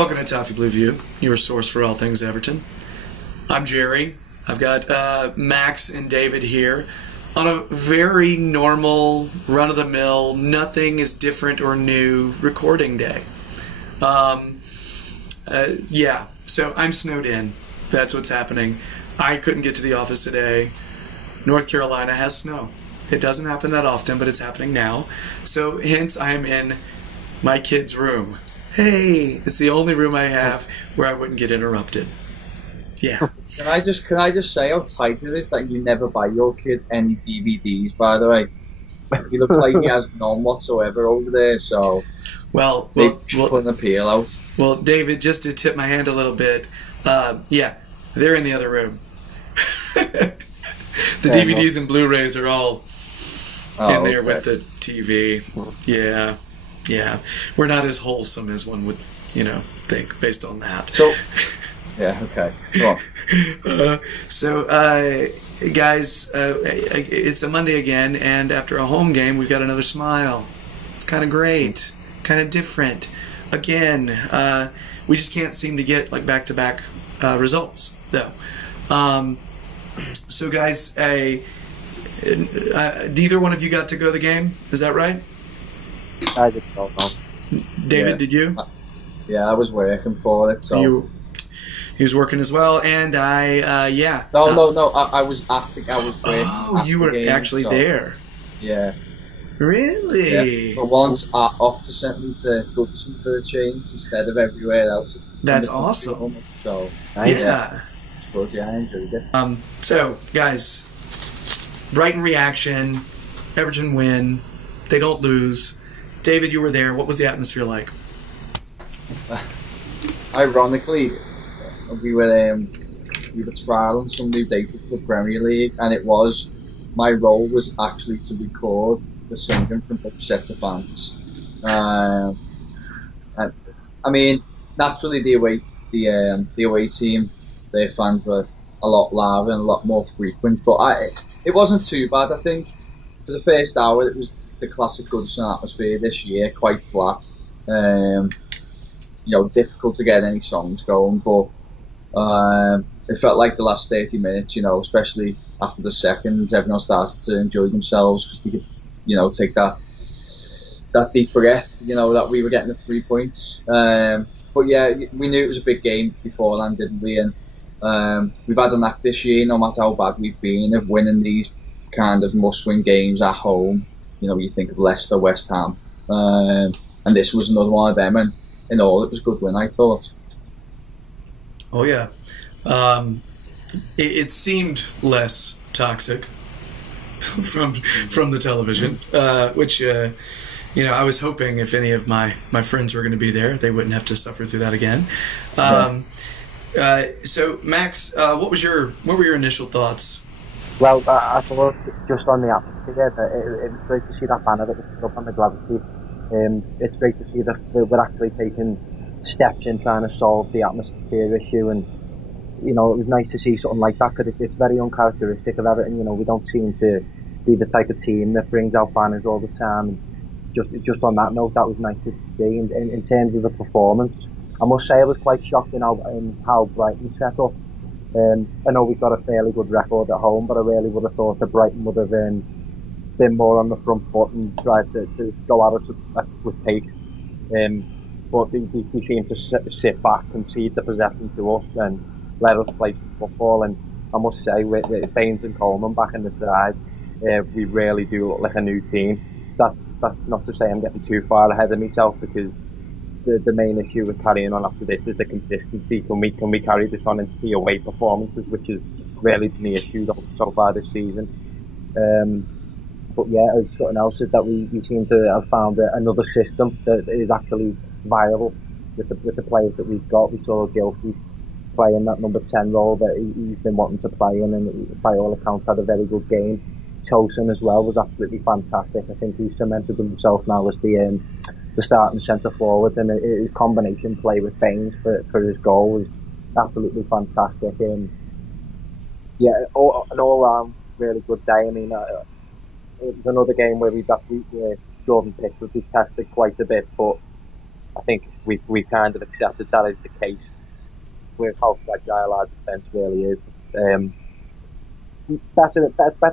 Welcome to Toffee Blue View, your source for all things Everton. I'm Gerry. I've got Max and David here on a very normal, run-of-the-mill, nothing is different or new recording day. Yeah, so I'm snowed in. That's what's happening. I couldn't get to the office today. North Carolina has snow. It doesn't happen that often, but it's happening now. So hence I am in my kid's room. Hey, it's the only room I have where I wouldn't get interrupted. Yeah. Can I just say how tight it is that you never buy your kid any DVDs, by the way? He looks like he has none whatsoever over there, so maybe putting the peel out. Well, David, just to tip my hand a little bit, yeah, they're in the other room. The DVDs and Blu-rays are all in there with the TV. Yeah. Yeah, we're not as wholesome as one would, think based on that. So, yeah, okay. Go on. Guys, it's a Monday again, and after a home game, we've got another smile. It's kind of great, kind of different. Again, we just can't seem to get like back-to-back results, though. So, guys, neither one of you got to go to the game. Is that right? I just don't know. David, did you? Yeah, I was working for it. So he was working as well, and yeah. No. I was working. Oh, you were actually there. Yeah. Really? Yeah. But once Opta sent me to Goodson for a change instead of everywhere else. That's awesome. So yeah. Told you I enjoyed it. So guys, Brighton reaction, Everton win. They don't lose. David, you were there. What was the atmosphere like? Ironically, we were trialing some new data for the Premier League, and my role was actually to record the singing from upset fans. And I mean, naturally, the away team, their fans were a lot louder and a lot more frequent, but it wasn't too bad. I think for the first hour, it was the classic Goodson atmosphere this year, quite flat. Difficult to get any songs going, but it felt like the last 30 minutes, especially after the seconds, everyone started to enjoy themselves because they could, take that deep breath, that we were getting the 3 points. But yeah, we knew it was a big game beforehand, didn't we? And we've had a knack this year, no matter how bad we've been, of winning these kind of must-win games at home. You think of Leicester, West Ham, and this was another one of them, and in all, it was a good win, I thought. Oh, yeah. It seemed less toxic from the television, which, I was hoping if any of my friends were going to be there, they wouldn't have to suffer through that again. So, Max, what were your initial thoughts? Well, I thought just on the atmosphere that it was great to see that banner that was put up on the gravity. It's great to see that we're actually taking steps in trying to solve the atmosphere issue, and it was nice to see something like that because it's very uncharacteristic of Everton. We don't seem to be the type of team that brings out banners all the time. Just on that note, that was nice to see. In terms of the performance, I must say I was quite shocked in how Brighton set up. I know we've got a fairly good record at home, but I really would have thought that Brighton would have been more on the front foot and tried to go at us with pace. But they seem to sit back, concede the possession to us, and let us play football. And I must say, with Baines and Coleman back in the side, we really do look like a new team. That's not to say I'm getting too far ahead of myself, because the main issue with carrying on after this is the consistency. Can we carry this on into the away performances, which is really been the issue so far this season. But yeah, something else is that we seem to have found another system that is actually viable with the players that we've got. We saw Gilfie playing that number 10 role that he's been wanting to play in, and by all accounts had a very good game. Tosin as well was absolutely fantastic. I think he's cemented himself now as the starting centre forward, and his combination play with Baines for his goal was absolutely fantastic. Yeah, an all round really good day. I mean, it was another game where Jordan Pickford was tested quite a bit, but I think we've kind of accepted that as the case with how fragile our defence really is. Better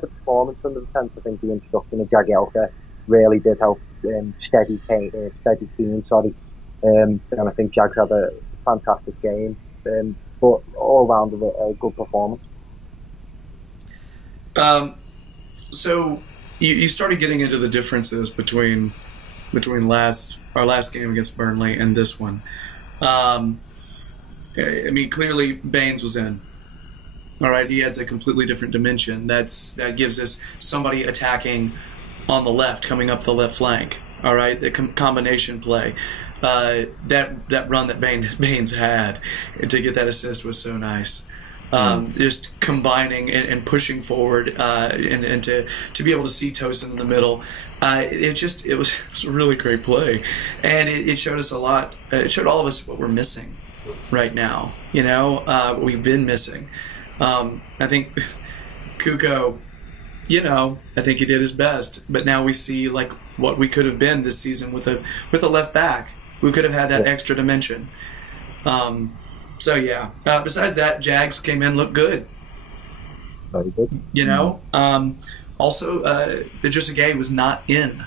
performance from the defence. I think the introduction of Jagielka really did help steady team. And I think Jags had a fantastic game, but all round a good performance. So you started getting into the differences between our last game against Burnley and this one. I mean, clearly Baines was in. All right, he adds a completely different dimension. That gives us somebody attacking on the left, coming up the left flank. All right, the combination play. That run that Baines had to get that assist was so nice. Just combining and pushing forward and to be able to see Tosin in the middle. It was a really great play, and it showed us a lot. It showed all of us what we're missing right now. What we've been missing. I think Kuko, I think he did his best, but now we see like what we could have been this season with a left back who could have had that extra dimension. So yeah. Besides that, Jags came in, looked good. Very good. Also, Idrissa Gueye was not in,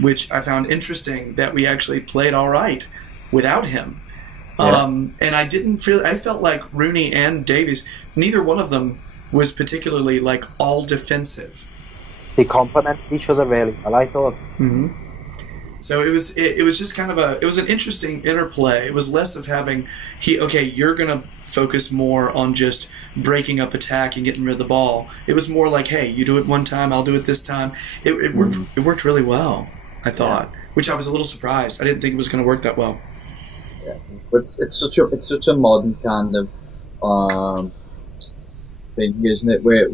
which I found interesting that we actually played all right without him. Yeah. And I felt like Rooney and Davies, neither one of them was particularly like all defensive. They complemented each other really well, I thought. Mm-hmm. So it was just kind of it was an interesting interplay. It was less of having you're gonna focus more on just breaking up attack and getting rid of the ball. It was more like, hey, you do it one time, I'll do it this time. It worked. It worked really well, I thought, which I was a little surprised. I didn't think it was going to work that well. Yeah, but it's such a modern kind of thing, isn't it? Where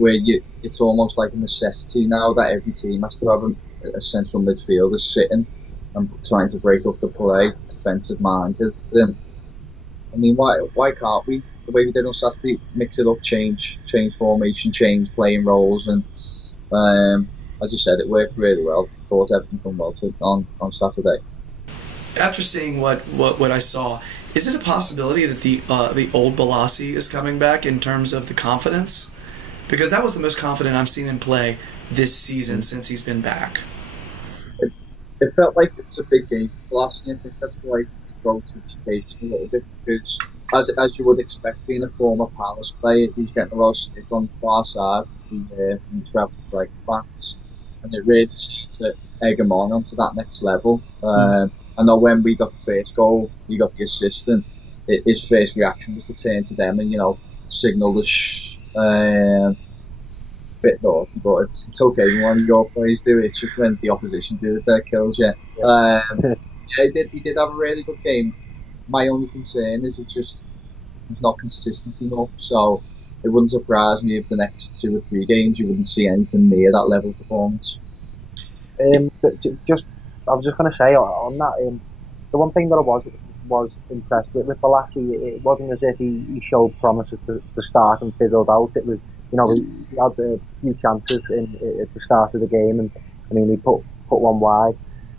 it's almost like a necessity now that every team has to have a central midfielder sitting and trying to break up the play, defensive minded. Then, I mean, why can't we, the way we did on Saturday, mix it up, change formation, change playing roles, and as you said, it worked really well. Thought everything done well on Saturday. After seeing what I saw, is it a possibility that the old Balassi is coming back in terms of the confidence? Because that was the most confident I've seen him play this season since he's been back. It felt like it was a big game for Balassi. I think that's why he rose to the occasion a little bit, because as you would expect, being a former Palace player, he's getting a lot of stick on the far side from the travel right backs, and it really seemed to egg him onto that next level. I know when we got the first goal, he got the assist, and his first reaction was to turn to them and signal the bit naughty, but it's okay when your players do it. It's just when the opposition do it that kills you. He did have a really good game. My only concern is it's not consistent enough, so it wouldn't surprise me if the next 2 or 3 games you wouldn't see anything near that level of performance. I was just going to say on that, the one thing that I was impressed with Balassi, it wasn't as if he showed promise at the start and fizzled out. It was, he had a few chances at the start of the game, and I mean, he put one wide.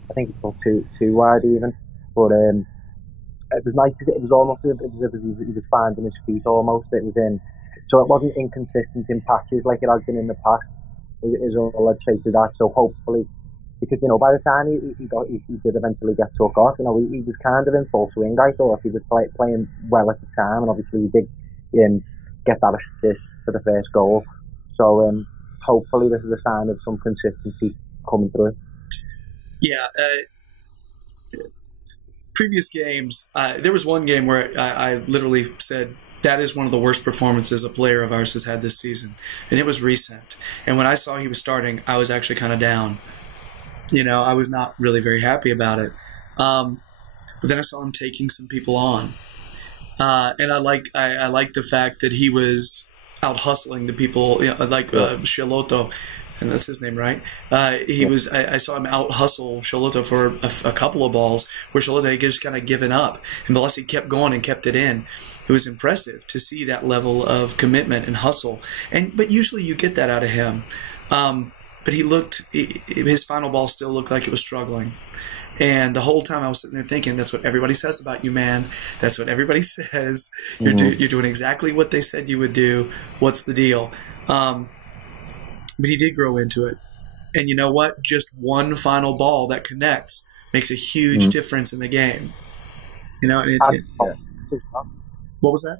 I think he put two wide even, but it was nice. It was almost as if he was finding his feet almost. It was in, so it wasn't inconsistent in patches like it has been in the past. Is all I'd say to that. So hopefully, because by the time he did eventually get took off, he was kind of in full swing. I thought he was playing well at the time, and obviously he did get that assist for the first goal. So hopefully this is a sign of some consistency coming through. Yeah. Previous games, there was one game where I literally said, that is one of the worst performances a player of ours has had this season. And it was recent. And when I saw he was starting, I was actually kind of down. I was not really very happy about it. But then I saw him taking some people on. And I like the fact that he was out hustling the people, Sciolotto, and that's his name, right? I saw him out hustle Sciolotto for a couple of balls where Sciolotto had just kind of given up, and Balassi kept going and kept it in. It was impressive to see that level of commitment and hustle, but usually you get that out of him. But his final ball still looked like it was struggling. And the whole time I was sitting there thinking, that's what everybody says about you, man. That's what everybody says. You're doing exactly what they said you would do. What's the deal? But he did grow into it. And you know what? Just one final ball that connects makes a huge difference in the game. You know, what was that?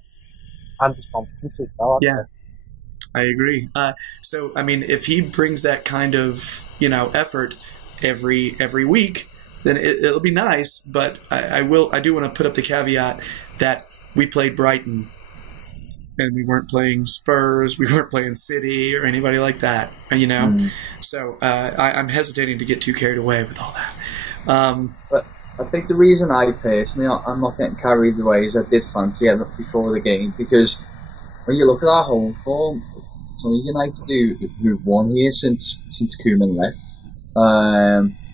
And his confidence as well. Yeah, I agree. So, I mean, if he brings that kind of, effort every week, then it'll be nice. But I do want to put up the caveat that we played Brighton, and we weren't playing Spurs, we weren't playing City or anybody like that, So I'm hesitating to get too carried away with all that. But I think the reason I'm not getting carried away is I did fancy Everton before the game, because when you look at our home form, it's only United who've won here since Koeman left,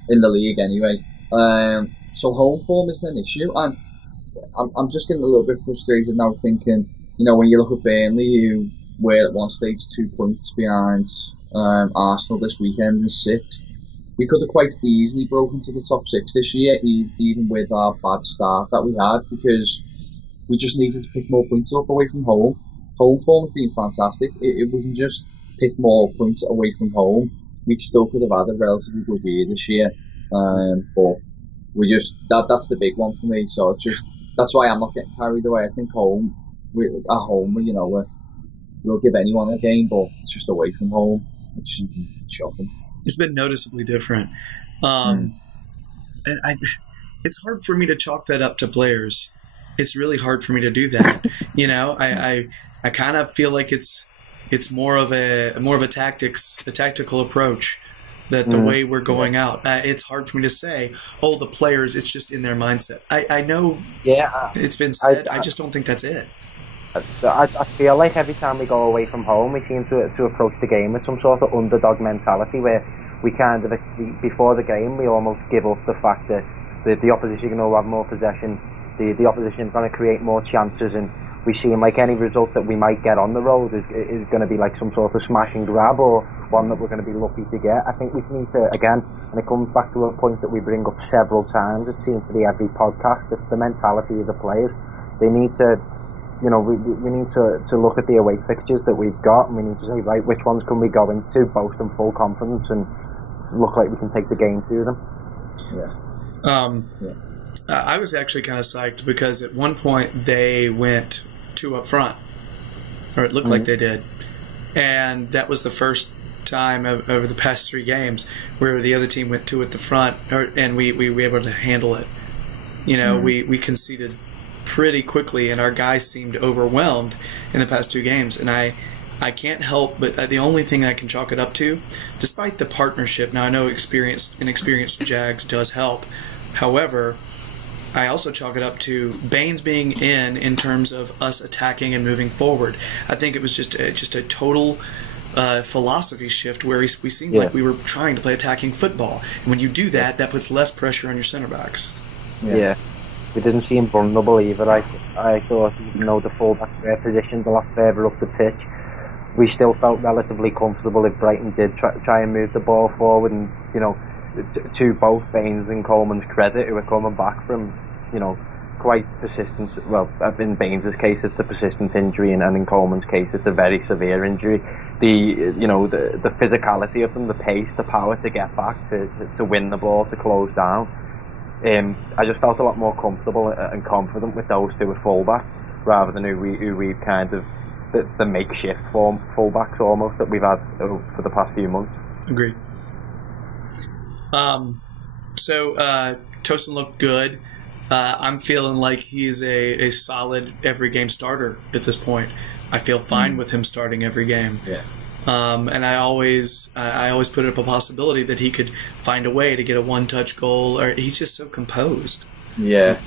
in the league anyway. So home form isn't an issue, and I'm just getting a little bit frustrated now thinking, when you look at Burnley, who were at one stage 2 points behind Arsenal this weekend in 6th, we could have quite easily broken to the top 6 this year, even with our bad start that we had, because we just needed to pick more points up away from home. Home form has been fantastic. If we can just pick more points away from home, we still could have had a relatively good year this year. But that's the big one for me. So that's why I'm not getting carried away. I think at home, we'll give anyone a game, but it's just away from home, which is shocking. It's been noticeably different. And it's hard for me to chalk that up to players. It's really hard for me to do that. I kind of feel like it's more of a tactical approach, that the way we're going out. It's hard for me to say, the players, it's just in their mindset. I know it's been said, I just don't think that's it. I feel like every time we go away from home, we seem to approach the game with some sort of underdog mentality, where we kind of, before the game, we almost give up the fact that the opposition are going to have more possession, the opposition is going to create more chances, and we seem like any result that we might get on the road is going to be like some sort of smash and grab, or one that we're going to be lucky to get. I think we need to, again, and it comes back to a point that we bring up several times, it seems to be every podcast, it's the mentality of the players. They need to, we need to look at the away fixtures that we've got, and we need to say, right, which ones can we go into, boast in full confidence, and look like we can take the game to them. I was actually kind of psyched, because at one point they went 2 up front, or it looked like they did, and that was the first time over the past 3 games where the other team went 2 at the front, and we were able to handle it. We conceded pretty quickly, and our guys seemed overwhelmed in the past 2 games, and I can't help but the only thing I can chalk it up to, despite the partnership, now I know inexperienced Jags does help, however, I also chalk it up to Baines being in terms of us attacking and moving forward. I think it was just a total philosophy shift where we seemed like we were trying to play attacking football, and when you do that, that puts less pressure on your center backs. We didn't seem vulnerable either. I thought, the fullbacks were positioned a lot further up the pitch. We still felt relatively comfortable if Brighton did try and move the ball forward, and to both Baines and Coleman's credit, who are coming back from quite persistent. Well, in Baines' case, it's a persistent injury, and in Coleman's case, it's a very severe injury. The physicality of them, the pace, the power to get back, to win the ball, to close down. I just felt a lot more comfortable and confident with those 2 at fullback, rather than who we've kind of the makeshift fullbacks almost that we've had for the past few months. Agreed. So Tosin looked good. I'm feeling like he's a solid every game starter at this point. I feel fine with him starting every game. And I always put up a possibility that he could find a way to get a one-touch goal. Or he's just so composed. Yeah,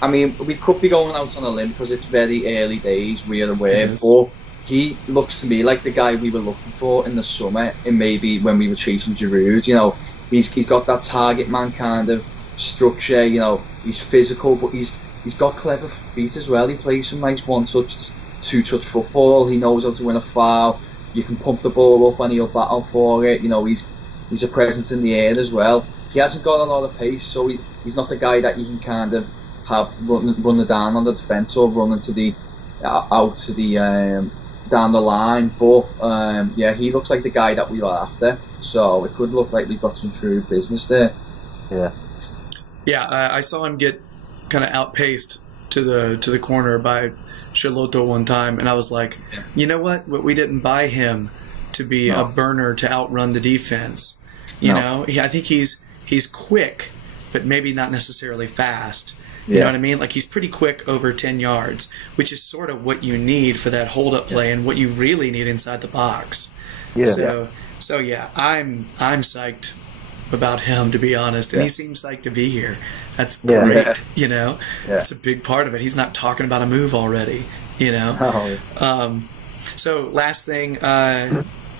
I mean, we could be going out on a limb because it's very early days. We are aware, but he looks to me like the guy we were looking for in the summer, and maybe when we were chasing Giroud. He's got that target man kind of structure. He's physical, but he's got clever feet as well. He plays some nice one-touch, two-touch football. He knows how to win a foul. You can pump the ball up and he'll battle for it. He's a presence in the air as well. he hasn't got a lot of pace, so he's not the guy that you can kind of have running down on the defence or running to the out to the down the line. But yeah, he looks like the guy that we are after. So it could look like we've got some true business there. Yeah. Yeah, I saw him get kind of outpaced to the corner by Shiloto one time, and I was like, you know what? We didn't buy him to be a burner to outrun the defense. You know, I think he's quick, but maybe not necessarily fast. You know what I mean? Like, he's pretty quick over 10 yards, which is sort of what you need for that hold-up play and what you really need inside the box. Yeah. So yeah, I'm psyched about him, to be honest, and he seems psyched to be here. That's great, you know? That's a big part of it. He's not talking about a move already, you know? So last thing,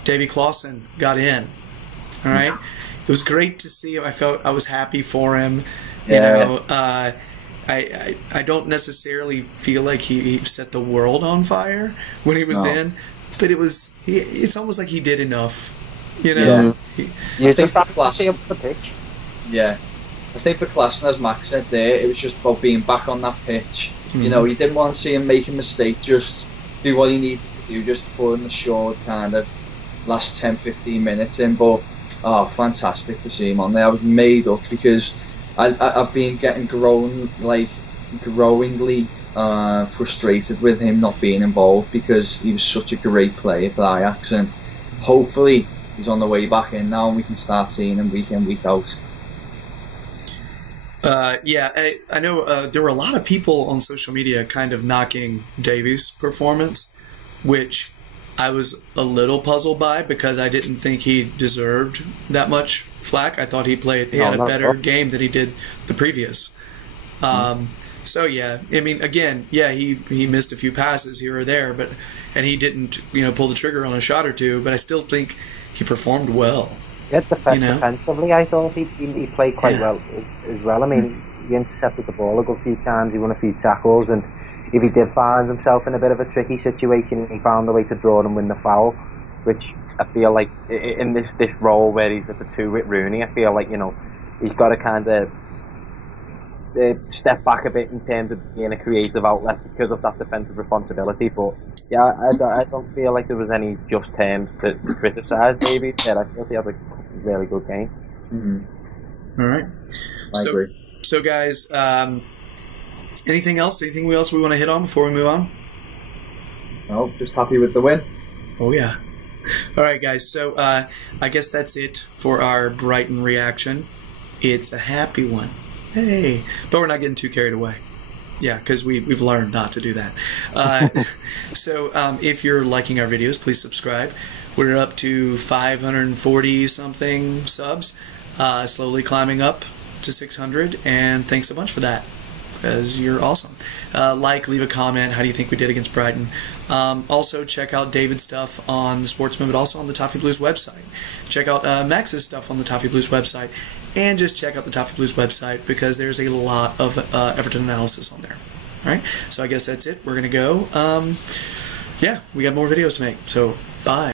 Davy Clausen got in, all right? It was great to see him. I was happy for him, you know? I don't necessarily feel like he set the world on fire when he was in, but it's almost like he did enough, you know? I think for Clausen, I think for Clausen, as Max said there, it was just about being back on that pitch. You know, you didn't want to see him make a mistake, just do what he needed to do, just put in the short kind of last 10-15 minutes in. But fantastic to see him on there. I was made up because I've been getting growingly frustrated with him not being involved, because he was such a great player for Ajax, and hopefully he's on the way back in now and we can start seeing him week in, week out. I know there were a lot of people on social media kind of knocking Davies' performance, which I was a little puzzled by, because I didn't think he deserved that much flack. I thought he had a better game than he did the previous. So yeah, I mean, again, he missed a few passes here or there, and he didn't, pull the trigger on a shot or two, but I still think he performed well. Yeah, defensively, I thought he played quite well as well. I mean, he intercepted the ball a good few times, he won a few tackles, and if he did find himself in a bit of a tricky situation, he found a way to draw and win the foul, which I feel like in this role where he's at the two with Rooney, I feel like, he's got to kind of step back a bit in terms of being a creative outlet because of that defensive responsibility. But yeah, I don't feel like there was any just terms to criticise Davies. I feel he had a really good game. All right. I agree. So guys, anything else we want to hit on before we move on? No, just happy with the win. Oh yeah. All right, guys. So I guess that's it for our Brighton reaction. It's a happy one. Hey, but we're not getting too carried away. Yeah, because we've learned not to do that. So if you're liking our videos, please subscribe. We're up to 540-something subs, slowly climbing up to 600, and thanks a bunch for that, because you're awesome. Leave a comment. How do you think we did against Brighton? Also, check out David's stuff on the Sportsman, but also on the Toffee Blues website. Check out Max's stuff on the Toffee Blues website. And just check out the Toffee Blues website, because there's a lot of Everton analysis on there. All right? So I guess that's it. We're going to go. We got more videos to make. So, bye.